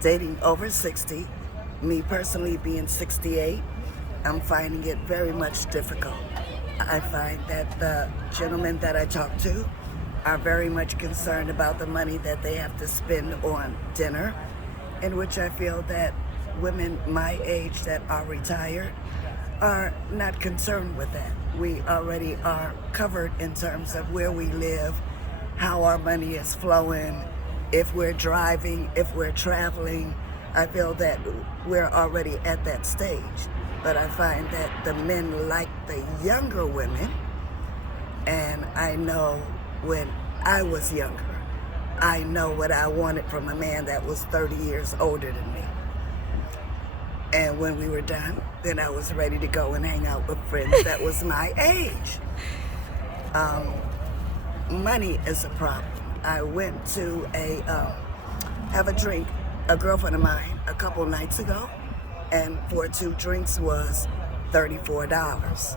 dating over 60, me personally being 68, I'm finding it very much difficult. I find that the gentlemen that I talk to are very much concerned about the money that they have to spend on dinner, in which I feel that women my age that are retired are not concerned with that. We already are covered in terms of where we live, how our money is flowing, if we're driving, if we're traveling. I feel that we're already at that stage. But I find that the men like the younger women, and I know when I was younger, I know what I wanted from a man that was 30 years older than me. And when we were done, then I was ready to go and hang out with friends that was my age. Money is a problem. I went to have a drink, a girlfriend of mine, a couple nights ago, and for 2 drinks was $34.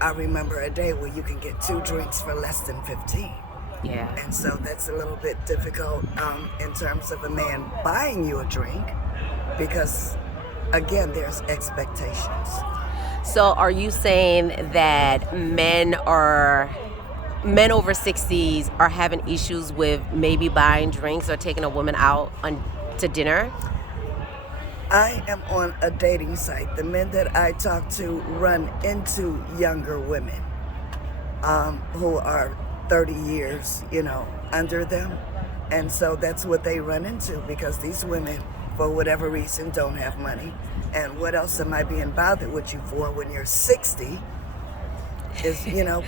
I remember a day where you can get 2 drinks for less than 15. Yeah. And so that's a little bit difficult in terms of a man buying you a drink because, again, there's expectations. So are you saying that men over 60s are having issues with maybe buying drinks or taking a woman out to dinner? I am on a dating site. The men that I talk to run into younger women who are 30 years, under them. And so that's what they run into because these women, for whatever reason, don't have money. And what else am I being bothered with you for when you're 60 is,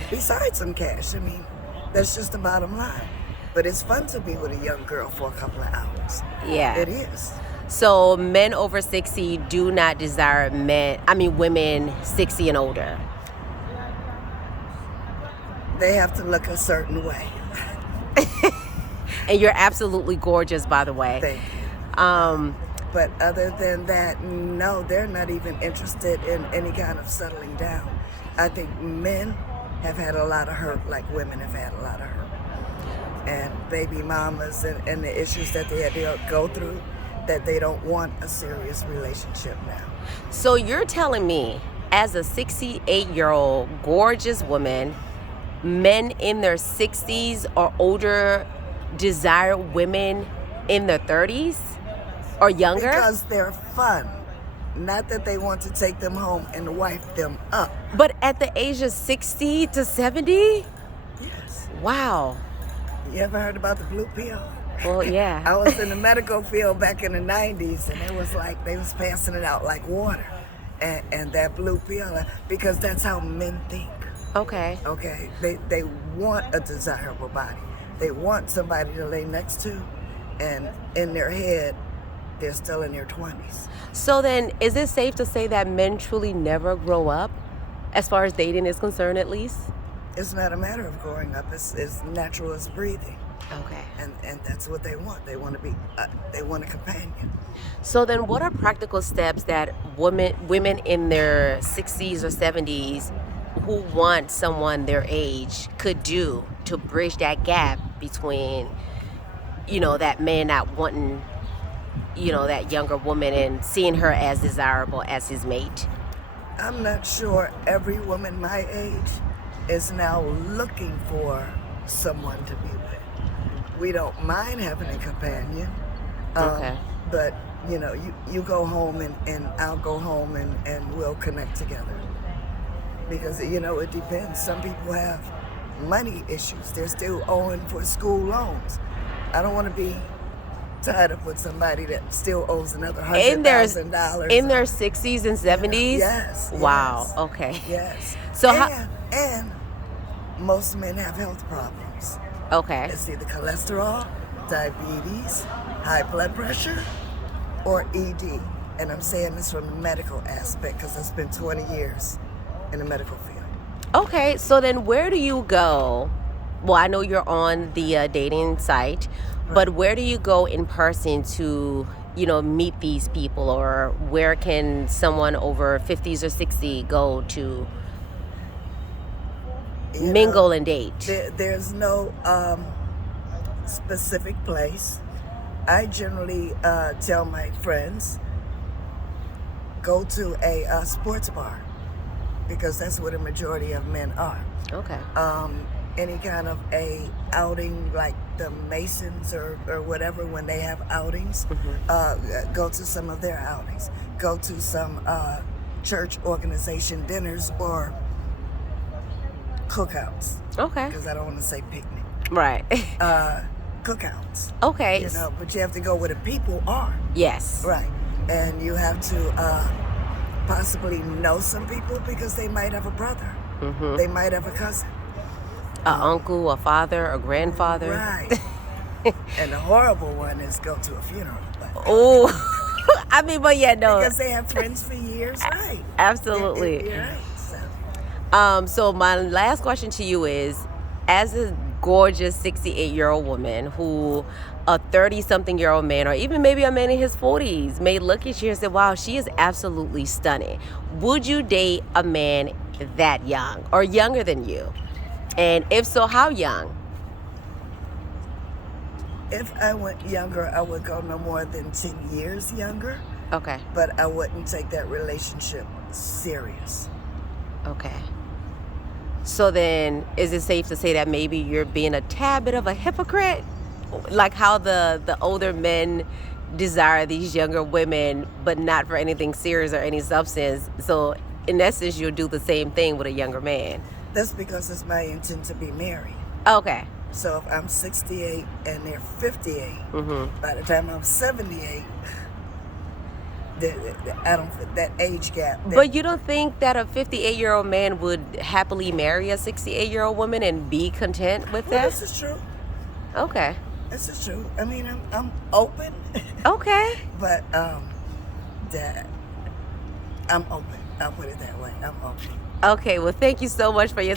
besides some cash. I mean, that's just the bottom line. But it's fun to be with a young girl for a couple of hours. Yeah. It is. So men over 60 do not desire women 60 and older. They have to look a certain way. And you're absolutely gorgeous, by the way. Thank you. But other than that, no, they're not even interested in any kind of settling down. I think men have had a lot of hurt like women have had a lot of hurt. And baby mamas and the issues that they had to go through, that they don't want a serious relationship now. So you're telling me, as a 68-year-old gorgeous woman, men in their 60s or older desire women in their 30s or younger? Because they're fun. Not that they want to take them home and wife them up. But at the age of 60 to 70? Yes. Wow. You ever heard about the blue pill? Well, yeah. I was in the medical field back in the 90s, and it was like they was passing it out like water. And that blue pill, because that's how men think. Okay. Okay? They want a desirable body. They want somebody to lay next to, and in their head, they're still in their 20s. So then, is it safe to say that men truly never grow up, as far as dating is concerned, at least? It's not a matter of growing up. It's natural as breathing. Okay. And that's what they want. They want to be. They want a companion. So then, what are practical steps that women in their 60s or 70s who want someone their age could do to bridge that gap between, that man not wanting, that younger woman and seeing her as desirable as his mate? I'm not sure every woman my age is now looking for someone to be with. We don't mind having a companion. Okay. But, you go home and I'll go home and we'll connect together. Because, it depends. Some people have money issues. They're still owing for school loans. I don't want to be tied up with somebody that still owes another $100,000. In their 60s and 70s? Yes. Wow. Yes, Okay. Yes. So and most men have health problems. Okay. It's either cholesterol, diabetes, high blood pressure, or ED. And I'm saying this from the medical aspect because I spent 20 years in the medical field. Okay, so then where do you go? Well, I know you're on the dating site, Right. but where do you go in person to, meet these people? Or where can someone over 50s or 60 go to mingle and date? There's no specific place. I generally tell my friends, go to a sports bar, because that's where the majority of men are. Okay. Any kind of a outing like the Masons or whatever, when they have outings, go to some of their outings. Go to some church organization dinners or cookouts. Okay. Because I don't want to say picnic. Right. Cookouts. Okay. You know, but you have to go where the people are. Yes. Right. And you have to possibly know some people, because they might have a brother. They might have a cousin. An uncle, a father, a grandfather. Right. And the horrible one is go to a funeral. Oh, I mean, but yeah, no. Because they have friends for years, right? Absolutely. You're right. So my last question to you is, as a gorgeous 68-year-old woman who a 30-something-year-old man, or even maybe a man in his 40s, may look at you and say, wow, she is absolutely stunning. Would you date a man that young or younger than you? And if so, how young? If I went younger, I would go no more than 10 years younger. Okay. But I wouldn't take that relationship serious. Okay. So then, is it safe to say that maybe you're being a tad bit of a hypocrite? Like how the older men desire these younger women, but not for anything serious or any substance. So in essence, you'll do the same thing with a younger man. That's because it's my intent to be married. Okay. So if I'm 68 and they're 58, by the time I'm 78, I don't fit that age gap. But you don't think that a 58-year-old man would happily marry a 68-year-old woman and be content with that? This is true. Okay. This is true. I mean, I'm open. Okay. But I'm open. I'll put it that way. I'm open. Okay. Well, thank you so much for your